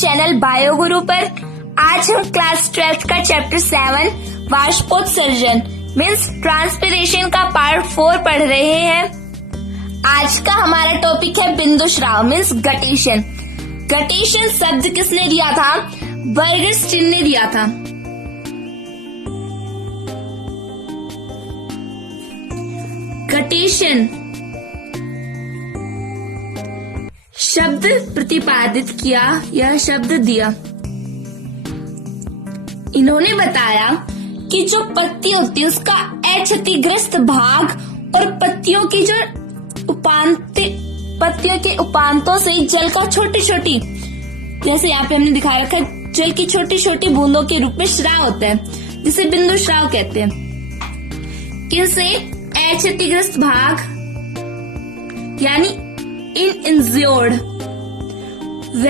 Channel bio गुरु पर। आज हम क्लास 12 का चैप्टर 7 वाष्पोत्सर्जन मीन्स ट्रांसपिरेशन का पार्ट 4 पढ़ रहे हैं। आज का हमारा टॉपिक है बिंदुश्राव मीन्स गटेशन। गटेशन शब्द किसने दिया था? बर्गस्टिन ने दिया था। गटेशन शब्द प्रतिपादित किया, यह शब्द दिया। इन्होंने बताया कि जो पत्ती होती है उसका क्षतिग्रस्त भाग और पत्तियों की जो पत्तियों के उपांतों से जल का छोटी छोटी, जैसे यहाँ पे हमने दिखाया रखा है, जल की छोटी छोटी बूंदों के रूप में श्राव होता है, जिसे बिंदु श्राव कहते हैं। किनसे? क्षतिग्रस्त भाग यानी इंज्योर्ड व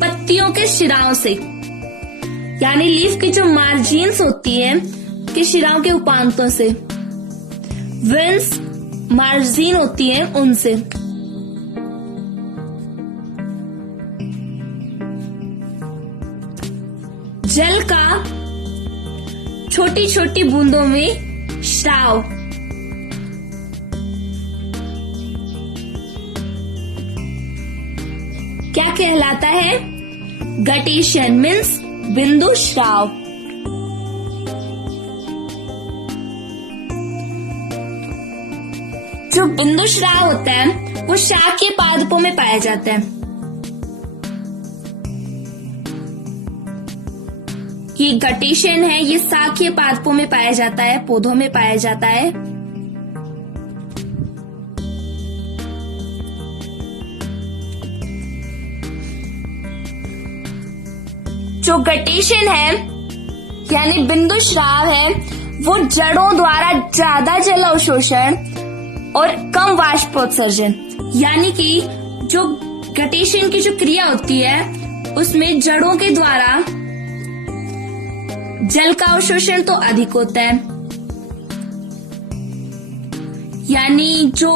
पत्तियों के शिराओं से, यानी लीफ की जो मार्जिन्स होती है के शिराओं के उपांतों से, विंस मार्जिन होती है उनसे। जल का छोटी छोटी बूंदों में श्राव। क्या कहलाता है? गटेशन मीन्स बिंदु श्राव। जो बिंदु श्राव होता है वो शाकीय पादपों में पाया जाता है। ये गटेशन है, ये शाकीय पादपों में पाया जाता है, पौधों में पाया जाता है। जो गटेशन है यानी बिंदु श्राव है, वो जड़ों द्वारा ज्यादा जल अवशोषण और कम वाष्पोत्सर्जन, यानी कि जो गटेशन की जो क्रिया होती है उसमें जड़ों के द्वारा जल का अवशोषण तो अधिक होता है, यानी जो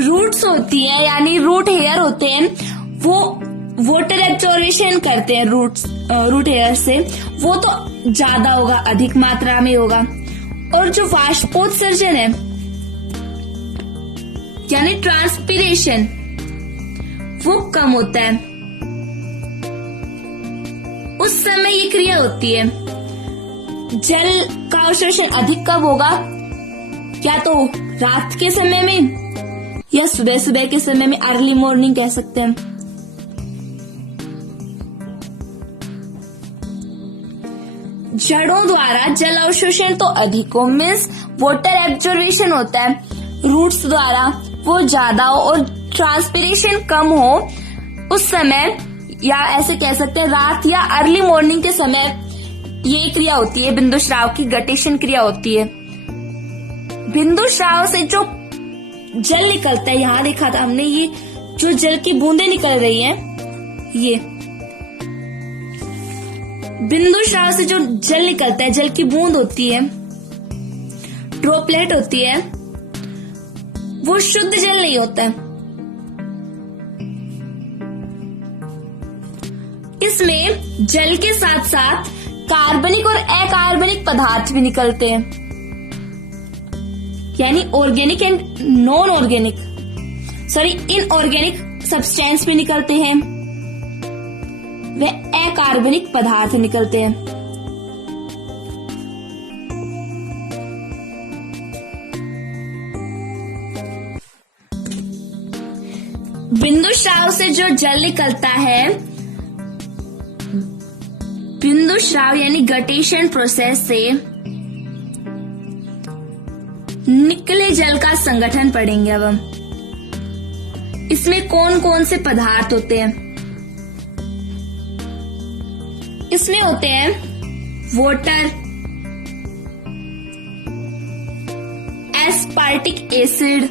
रूट्स होती है यानी रूट हेयर होते हैं वो वाटर एब्जॉर्प्शन करते हैं रूट हेयर से, वो तो ज्यादा होगा, अधिक मात्रा में होगा। और जो वाष्पोत्सर्जन है यानी ट्रांसपिरेशन, वो कम होता है। उस समय ये क्रिया होती है। जल का अवशोषण अधिक कब होगा? या तो रात के समय में या सुबह सुबह के समय में, अर्ली मॉर्निंग कह सकते हैं। जड़ों द्वारा जल अवशोषण तो अधिक हो मीन्स वाटर एब्जॉर्प्शन होता है, रूट्स द्वारा वो ज्यादा हो और ट्रांसपिरेशन कम हो, उस समय या ऐसे कह सकते हैं रात या अर्ली मॉर्निंग के समय ये क्रिया होती है, बिंदु श्राव की गटेशन क्रिया होती है। बिंदु श्राव से जो जल निकलता है, यहाँ देखा था हमने, ये जो जल की बूंदें निकल रही हैं, ये बिंदु श्राव से जो जल निकलता है, जल की बूंद होती है, ड्रॉपलेट होती है, वो शुद्ध जल नहीं होता है। इसमें जल के साथ साथ कार्बनिक और अकार्बनिक पदार्थ भी निकलते हैं, यानी organic and non organic, inorganic substance भी निकलते हैं, वे अकार्बनिक पदार्थ निकलते हैं। बिंदु श्राव से जो जल निकलता है, बिंदु श्राव यानी गटेशन प्रोसेस से निकले जल का संगठन पढ़ेंगे अब हम। इसमें कौन कौन से पदार्थ होते हैं? इसमें होते हैं water, aspartic acid,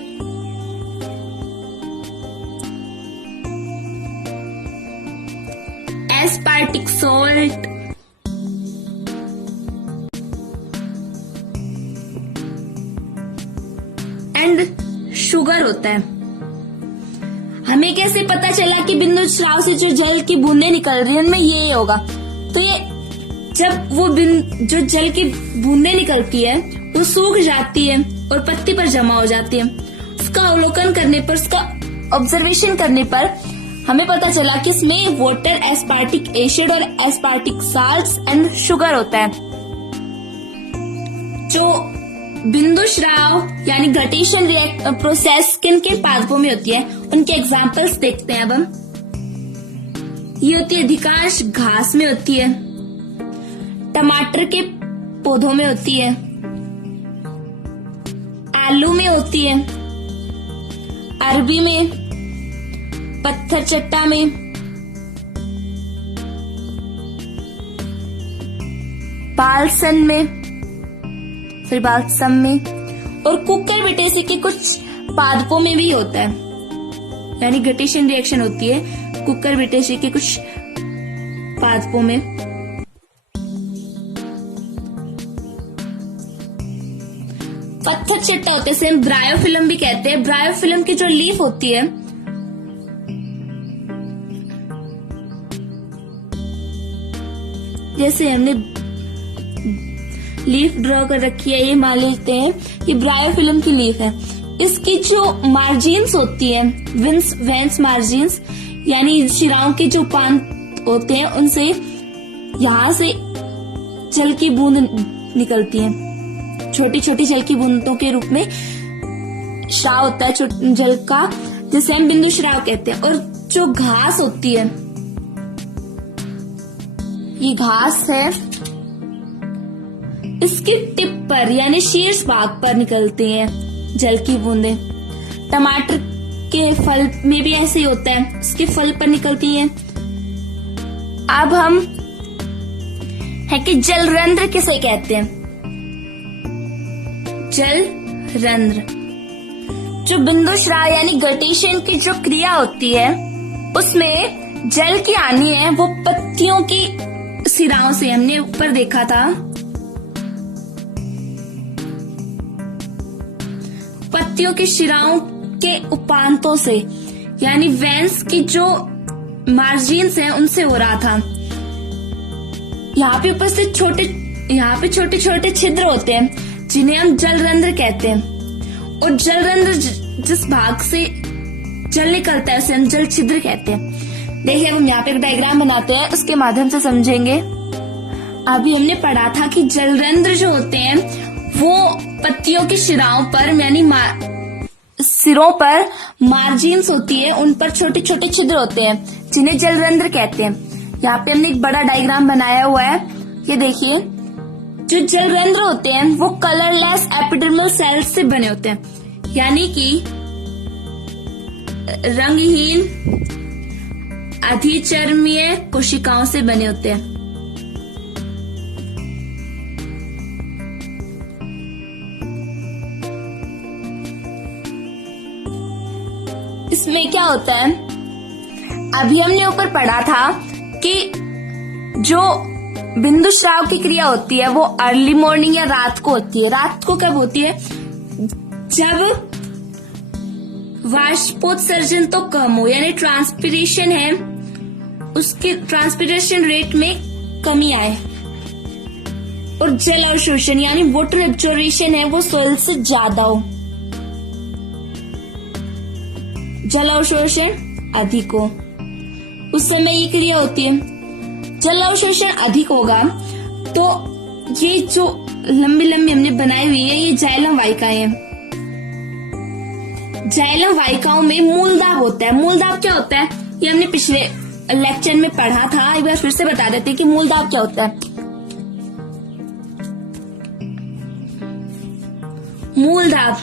aspartic salt, and sugar होता है। हमें कैसे पता चला कि बिंदु स्राव से जो जल की बूंदें निकल रही है उनमें ये होगा? तो ये जब वो जो जल की बूंदें निकलती है वो सूख जाती है और पत्ती पर जमा हो जाती है। उसका अवलोकन करने पर, उसका ऑब्जर्वेशन करने पर हमें पता चला कि इसमें वाटर, एस्पार्टिक एसिड और एस्पार्टिक साल्ट्स एंड शुगर होता है। जो बिंदु स्राव यानी घटेशन प्रोसेस किन के पादपों में होती है, उनके एग्जाम्पल्स देखते हैं अब हम। ये होती है अधिकांश घास में होती है, टमाटर के पौधों में होती है, आलू में होती है, अरबी में, पत्थर चट्टा में, बालसन में, फिर बालसम में और कुकुरबिटेसी के कुछ पादपों में भी होता है, यानी घटेशन रिएक्शन होती है कुकुरबिटेसी के कुछ पादपों में। पत्थर चट्टा होते हैं, सेम ब्रायोफिल्म भी कहते हैं। ब्रायोफिल्म की जो लीफ होती है जैसे हमने लीफ ड्रॉ कर रखी है, ये मान लेते हैं कि ब्रायोफिल्म की लीफ है। इसकी जो मार्जिन्स होती है, वेंस मार्जिन्स यानी शिराओं के जो पान होते हैं, उनसे यहां से जल की बूंद निकलती है। छोटी छोटी जल की बूंदों के रूप में श्राव होता है जल का, जिसे हम बिंदु श्राव कहते हैं। और जो घास होती है, ये घास है, इसकी टिप पर यानी शीर्ष भाग पर निकलती हैं जल की बूंदें। टमाटर के फल में भी ऐसे ही होता है, इसके फल पर निकलती हैं। अब हम है कि जलरंध्र किसे कहते हैं? जलरंध्र जो बिंदु श्राव यानी घटेशन की जो क्रिया होती है उसमें जल की हानि है वो पत्तियों की सिराओं से, हमने ऊपर देखा था, पत्तियों की शिराओं के उपांतों से यानी वेंस की जो मार्जिन्स हैं उनसे हो रहा था। यहाँ पे उपस्थित छोटे छोटे छिद्र होते हैं जिन्हें हम जलरंध्र कहते हैं। और जलरंध्र जिस भाग से जल निकलता है उसे हम जल छिद्र कहते हैं। देखिए अब हम यहाँ पे एक डायग्राम बनाते हैं, उसके माध्यम से समझेंगे। अभी हमने पढ़ा था कि जलरंध्र जो होते हैं वो पत्तियों की शिराओं पर यानी सिरों पर मार्जिन्स होती है, उन पर छोटे छोटे छिद्र होते हैं जिन्हें जलरंध्र कहते हैं। यहाँ पे हमने एक बड़ा डायग्राम बनाया हुआ है, ये देखिए। जो जलरंध्र होते हैं वो कलरलेस एपिडर्मल सेल्स से बने होते हैं, यानी कि रंगहीन अधिचर्मीय कोशिकाओं से बने होते हैं। इसमें क्या होता है, अभी हमने ऊपर पढ़ा था कि जो बिंदु श्राव की क्रिया होती है वो अर्ली मॉर्निंग या रात को होती है। रात को कब होती है? जब वाष्पोत्सर्जन तो कम हो, यानी ट्रांसपिरेशन है उसके ट्रांसपिरेशन रेट में कमी आए, और जल अवशोषण यानी वाटर एब्जॉर्प्शन है वो सोइल से ज्यादा हो, जल अवशोषण अधिक हो, उस समय ये क्रिया होती है। जल अवशोषण अधिक होगा तो ये जो लंबी लंबी हमने बनाई हुई है ये जाइलम वाहिकाएं हैं। जाइलम वाहिकाओं में मूलदाब होता है। मूलदाब क्या होता है ये हमने पिछले लेक्चर में पढ़ा था, एक बार फिर से बता देते हैं कि मूलदाब क्या होता है। मूलदाब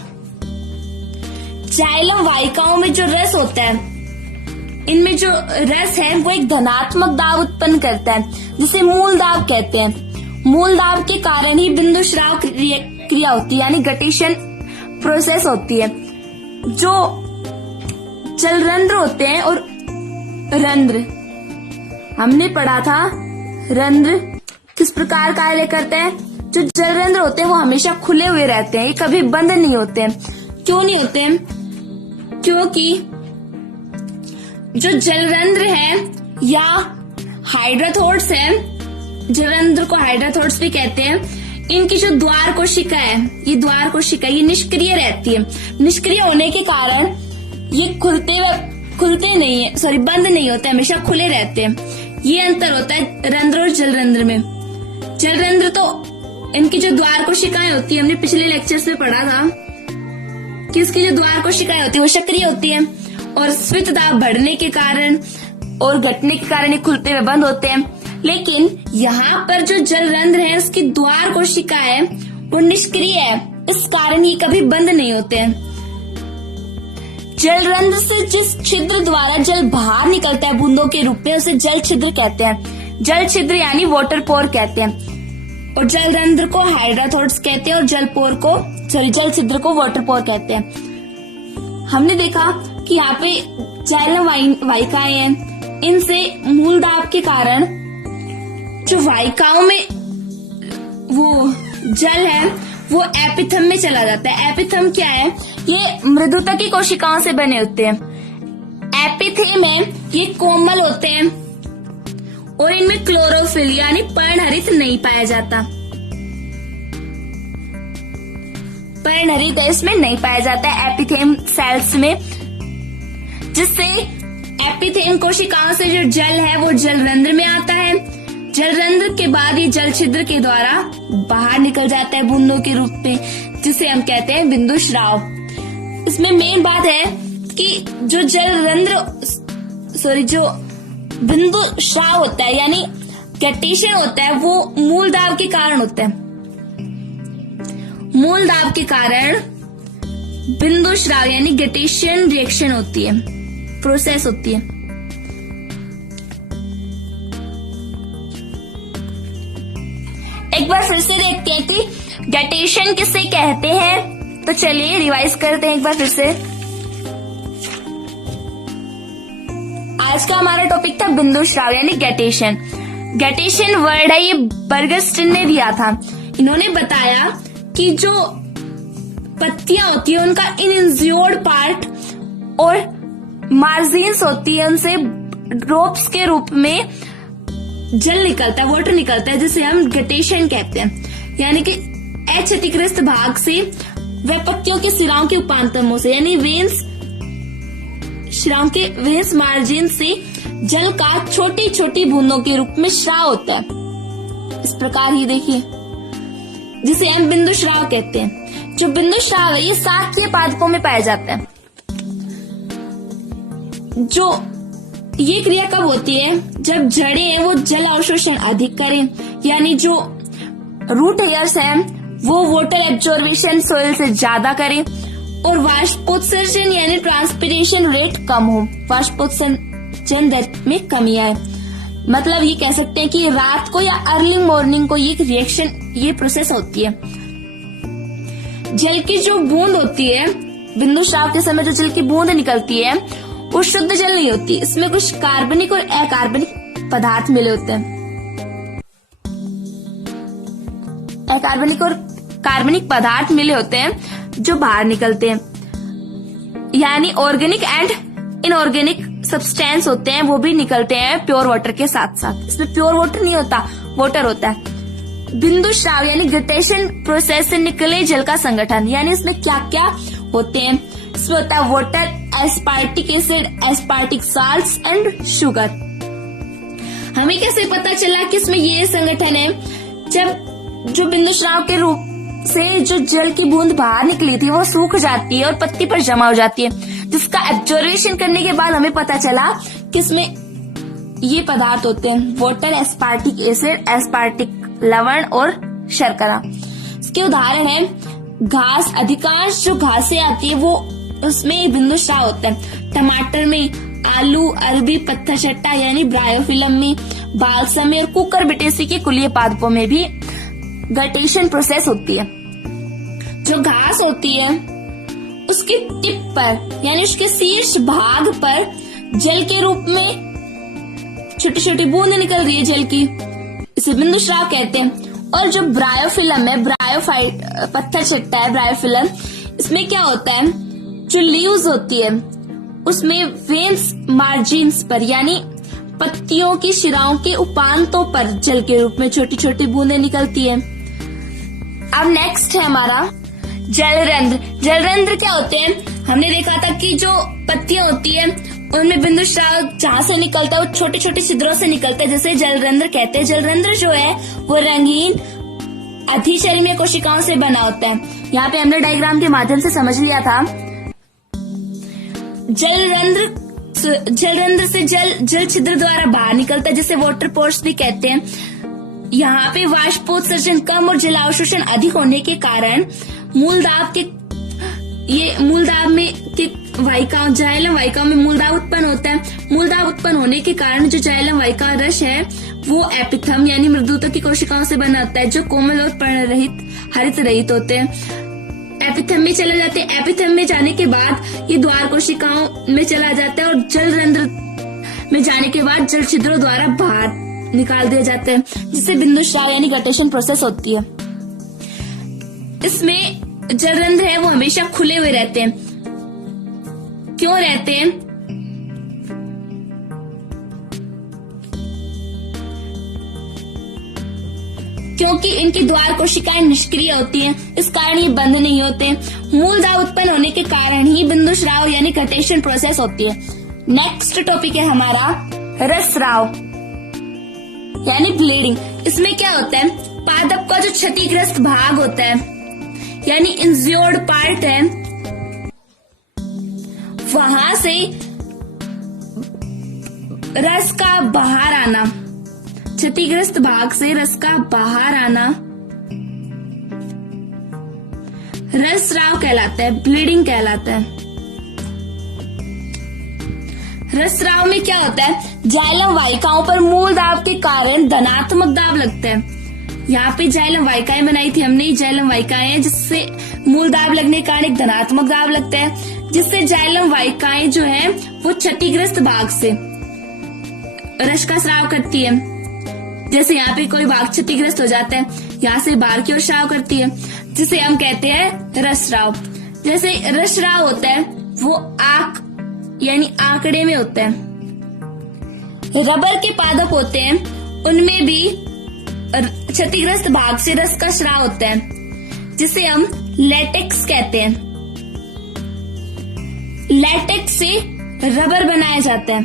जाइलम वाहिकाओं में जो रस होता है, इनमें जो रस है वो एक धनात्मक दाब उत्पन्न करता है जिसे मूलदाब कहते हैं। मूलदाब के कारण ही बिंदु श्राव क्रिया होती है, यानी घटेशन प्रोसेस होती है। जो जलरंध्र होते हैं और रंध्र, हमने पढ़ा था रंध्र किस प्रकार कार्य करते हैं। जो जलरंध्र होते हैं वो हमेशा खुले हुए रहते हैं, ये कभी बंद नहीं होते हैं। क्यों नहीं होते हैं? क्योंकि जो जलरंध्र है या हाइड्रोथोड्स है, जलरंध्र को हाइड्रोथोड्स भी कहते हैं, इनकी जो द्वार कोशिका है, ये द्वार कोशिका ये निष्क्रिय रहती है। निष्क्रिय होने के कारण ये खुलते नहीं है, सॉरी बंद नहीं होते, हमेशा खुले रहते हैं। ये अंतर होता है रंध्र और जलरंध्र में। जलरंध्र तो इनकी जो द्वार कोशिकाएं होती है, हमने पिछले लेक्चर्स में पढ़ा था कि इसकी जो द्वार कोशिकाएं होती है वो सक्रिय होती है और स्फीत दाब बढ़ने के कारण और घटने के कारण ये खुलते हुए बंद होते हैं। लेकिन यहाँ पर जो जलरंध्र है उसकी द्वार कोशिका है वो निष्क्रिय है, इस कारण ये कभी बंद नहीं होते हैं। जलरंध्र से जिस छिद्र द्वारा जल बाहर निकलता है बूंदों के रूप में, उसे जल छिद्र कहते हैं। जल छिद्र यानी वाटर पोर कहते हैं। और जलरंध्र को हाइड्रोथोड्स कहते हैं और जल छिद्र को वाटर पोर कहते हैं। हमने देखा कि यहाँ पे जाइलम वाहिकाएं हैं, इनसे मूल दाब के कारण जो वाहिकाओं में वो जल है वो एपिथम में चला जाता है। एपिथम क्या है? ये मृदुता की कोशिकाओं से बने होते हैं। एपिथेम है, ये कोमल होते हैं और इनमें क्लोरोफिल यानी पर्णहरित नहीं पाया जाता। पर्णहरित इसमें नहीं पाया जाता है एपिथेम सेल्स में, जिससे एपिथेम कोशिकाओं से जो जल है वो जलरंध्र में आता है। जलरंध्र के बाद ये जल छिद्र के द्वारा बाहर निकल जाता है बूंदों के रूप में, जिसे हम कहते हैं बिंदु स्राव। इसमें मेन बात है कि जो जो बिंदु स्राव होता है यानी गैटेशन होता है वो मूल दाब के कारण होता है। मूल दाब के कारण बिंदु स्राव यानी गैटेशन रिएक्शन होती है, प्रोसेस होती है। एक बार फिर से देखते हैं कि गैटेशन किसे कहते हैं। तो चलिए रिवाइज करते हैं एक बार फिर से। आज का हमारा टॉपिक था बिंदु स्राव यानी गैटेशन। गैटेशन वर्ड है, ये बर्गस्टन ने दिया था। इन्होंने बताया कि जो पत्तियां होती है उनका इनइंज्योर्ड पार्ट और मार्जिन्स होती है, उनसे ड्रॉप्स के रूप में जल निकलता है, वाटर निकलता है, जिसे हम गैटेशन कहते हैं। यानी कि अक्षतिग्रस्त भाग से व पत्तियों के सिराओं के उपांतमों से यानी वेन्स, शिराओं के वेन्स मार्जिन से जल का छोटी छोटी बूंदों के रूप में स्राव होता है। इस प्रकार ही देखिए, जिसे हम बिंदु स्राव कहते हैं। जो बिंदु स्राव है ये साक्ष्य पादपों में पाया जाता है। जो ये क्रिया कब होती है? जब जड़ें हैं वो जल अवशोषण अधिक करें, यानी जो रूट हेयर्स हैं वो वाटर एब्जॉर्बेशन सोइल से ज्यादा करें और वाष्पोत्सर्जन यानी ट्रांसपिरेशन रेट कम हो, वाष्पोत्सर्जन दर में कमी आए। मतलब ये कह सकते हैं कि रात को या अर्ली मॉर्निंग को ये रिएक्शन, ये प्रोसेस होती है। जल की जो बूंद होती है, बिंदु स्राव के समय जो जल की बूंद निकलती है वो शुद्ध जल नहीं होती, इसमें कुछ कार्बनिक और अकार्बनिक पदार्थ मिले होते हैं। अकार्बनिक और कार्बनिक पदार्थ मिले होते हैं जो बाहर निकलते हैं, यानी ऑर्गेनिक एंड इनऑर्गेनिक सब्सटेंस होते हैं, वो भी निकलते हैं प्योर वाटर के साथ साथ। इसमें प्योर वाटर नहीं होता, वाटर होता है। बिंदु स्राव यानी गैटेशन प्रोसेस से निकले जल का संगठन, यानी इसमें क्या क्या होते हैं? इसमें होता है water, aspartic acid, aspartic salts and sugar. हमें कैसे पता चला कि इसमें ये संगठन है? जब जो बिंदु स्राव के रूप से जो जल की बूंद बाहर निकली थी वो सूख जाती है और पत्ती पर जमा हो जाती है, जिसका एब्जॉर्बेशन करने के बाद हमें पता चला कि इसमें ये पदार्थ होते हैं वाटर, एस्पार्टिक एसिड, एस्पार्टिक लवण और शर्करा। इसके उदाहरण है घास। अधिकांश जो घासें आती है वो उसमें बिंदु स्राव होता है। टमाटर में, आलू, अरबी, पत्थर चट्टा यानी ब्रायोफिलम में, बालसम में और कुकुरबिटेसी के कुलीय पादपों में भी गैटेशन प्रोसेस होती है। जो घास होती है उसकी टिप पर यानी उसके शीर्ष भाग पर जल के रूप में छोटी छोटी बूंद निकल रही है जल की, इसे बिंदु स्राव कहते हैं। और जो ब्रायोफिलम है, पत्थर चट्टा है ब्रायोफिलम, इसमें क्या होता है? जो लीव्स होती है उसमें वेन्स मार्जिन्स पर यानी पत्तियों की शिराओं के उपांतों पर जल के रूप में छोटी छोटी बूंदें निकलती है। अब नेक्स्ट है हमारा जलरंध्र। जलरंध्र क्या होते हैं? हमने देखा था कि जो पत्तियां होती है उनमें बिंदु स्राव जहां से निकलता है वो छोटे छोटे छिद्रों से निकलता है, जैसे जलरंध्र कहते हैं। जलरंध्र जो है वो रंगीन अधिशरीय कोशिकाओं से बना होता है। यहाँ पे हमने डायग्राम के माध्यम से समझ लिया था। जलरंध्र से जल छिद्र द्वारा बाहर निकलता है, जिसे वाटर पोर्स भी कहते हैं। यहाँ पे वाष्पोत्सर्जन कम और जलावशोषण अधिक होने के कारण मूलदाब में वाहिकाओं जाइलम वाहिकाओं में मूलदाब उत्पन्न होता है। मूलदाब उत्पन्न होने के कारण जो जाइलम वाहिका रस है वो एपिथम यानी मृदुता की कोशिकाओं से बना होता है, जो कोमल और पर्णरहित हरित रहित होते हैं। एपिथम में चले जाते हैं। एपिथम में जाने के बाद ये द्वार कोशिकाओं में चला जाता है और जलरंध्र में जाने के बाद जल छिद्रों द्वारा बाहर निकाल दिया जाता है, जिससे बिंदुस्राव यानी गटेशन प्रोसेस होती है। इसमें जलरंध्र है वो हमेशा खुले हुए रहते हैं। क्यों रहते हैं? क्योंकि इनकी द्वार कोशिकाएं निष्क्रिय होती हैं, इस कारण ये बंद नहीं होते। मूलदाब उत्पन्न होने के कारण ही बिंदुस्राव यानी गटेशन प्रोसेस होती है। नेक्स्ट टॉपिक है हमारा रसस्राव यानी ब्लीडिंग। इसमें क्या होता है? पादप का जो क्षतिग्रस्त भाग होता है यानी इंज्योर्ड पार्ट है, वहां से रस का बाहर आना, क्षतिग्रस्त भाग से रस का बाहर आना रसस्राव कहलाता है, ब्लीडिंग कहलाता है। रसस्राव में क्या होता है? जाइलम वाहिकाओं पर मूल दाब के कारण धनात्मक दाब लगता है। यहाँ पे जाइलम वाहिकाएं बनाई थी हमने, जाइलम वाहिकाएं हैं जिससे मूल दाब लगने के कारण एक धनात्मक दाब लगता है, जिससे जाइलम वाहिकाएं जो है वो क्षतिग्रस्त भाग से रस का स्राव करती है। जैसे यहाँ पे कोई भाग क्षतिग्रस्त हो जाता है, यहाँ से बाहर की ओर स्राव करती है, जिसे हम कहते हैं रसस्राव। जैसे रसस्राव होता है वो आंख यानी आंकड़े में होता है। रबर के पादप होते हैं, उनमें भी क्षतिग्रस्त भाग से रस का स्राव होता है, जिसे हम लेटेक्स कहते हैं। लेटेक्स से रबर बनाया जाता है।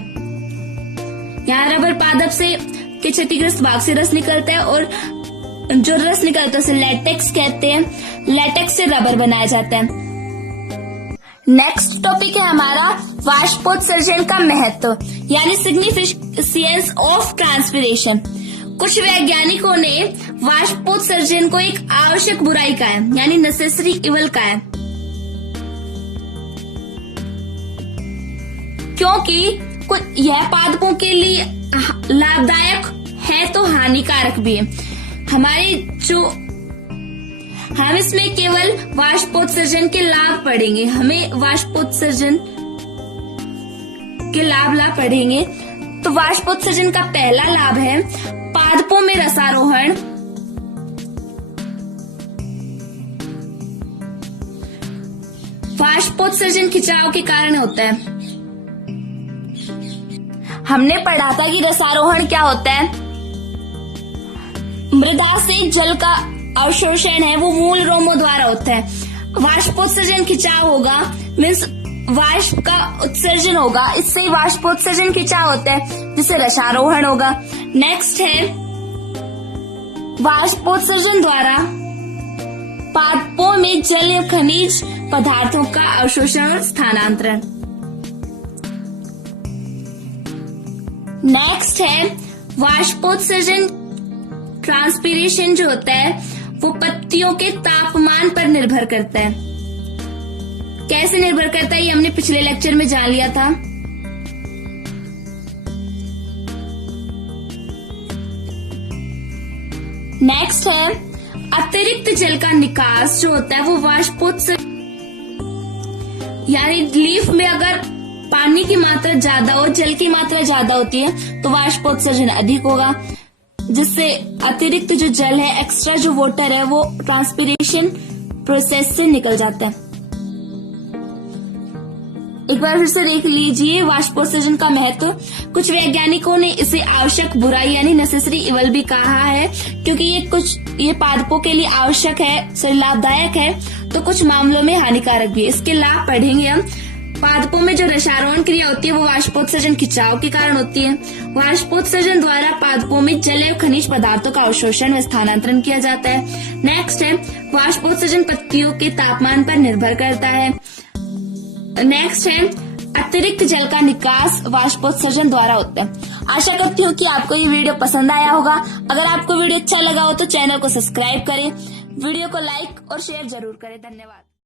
यहाँ रबर पादप से के क्षतिग्रस्त भाग से रस निकलता है और जो रस निकलता है उसे लेटेक्स कहते हैं। लेटेक्स से रबर बनाया जाता है। नेक्स्ट टॉपिक है हमारा वाष्पोत्सर्जन का महत्व यानी सिग्निफिकेंस ऑफ ट्रांसपिरेशन। कुछ वैज्ञानिकों ने वाष्पोत्सर्जन को एक आवश्यक बुराई कहा है यानी नेसेसरी इवल कहा है, क्योंकि यह पादपों के लिए लाभदायक है तो हानिकारक भी है। हम इसमें केवल वाष्पोत्सर्जन के लाभ पढ़ेंगे, हमें वाष्पोत्सर्जन के लाभ पढ़ेंगे। तो वाष्पोत्सर्जन का पहला लाभ है पादपों में रसारोहण। वाष्पोत्सर्जन खिंचाव के कारण होता है। हमने पढ़ा था कि रसारोहण क्या होता है? मृदा से जल का अवशोषण है वो मूल रोमों द्वारा होता है। वाष्पोत्सर्जन खिंचाव होगा मीन्स वाष्प का उत्सर्जन होगा, इससे वाष्पोत्सर्जन खिंचाव होता है जिससे रसारोहण होगा। नेक्स्ट है वाष्पोत्सर्जन द्वारा पादपों में जल या खनिज पदार्थों का अवशोषण और स्थानांतरण। नेक्स्ट है वाष्पोत्सर्जन ट्रांसपीरेशन जो होता है वो पत्तियों के तापमान पर निर्भर करता है। कैसे निर्भर करता है ये हमने पिछले लेक्चर में जान लिया था। नेक्स्ट है अतिरिक्त जल का निकास जो होता है वो वाष्पोत्सर्जन यानी लीफ में अगर पानी की मात्रा ज्यादा हो, जल की मात्रा ज्यादा होती है तो वाष्पोत्सर्जन अधिक होगा, जिससे अतिरिक्त जो जल है, एक्स्ट्रा जो वाटर है वो ट्रांसपीरेशन प्रोसेस से निकल जाता है। एक बार फिर से देख लीजिए वाष्पोत्सर्जन का महत्व। कुछ वैज्ञानिकों ने इसे आवश्यक बुराई यानी नेसेसरी इवल भी कहा है, क्योंकि ये पादपों के लिए आवश्यक है, लाभदायक है, तो कुछ मामलों में हानिकारक भी है। इसके लाभ पढ़ेंगे हम। पादपों में जो रसारोहण क्रिया होती है वो वाष्पोत्सर्जन खिंचाव के कारण होती है। वाष्पोत्सर्जन द्वारा पादपों में जल एवं खनिज पदार्थों का अवशोषण व स्थानांतरण किया जाता है। नेक्स्ट है वाष्पोत्सर्जन पत्तियों के तापमान पर निर्भर करता है। नेक्स्ट है अतिरिक्त जल का निकास वाष्पोत्सर्जन द्वारा होता है। आशा करती हूँ कि आपको ये वीडियो पसंद आया होगा। अगर आपको वीडियो अच्छा लगा हो तो चैनल को सब्सक्राइब करें, वीडियो को लाइक और शेयर जरूर करें। धन्यवाद।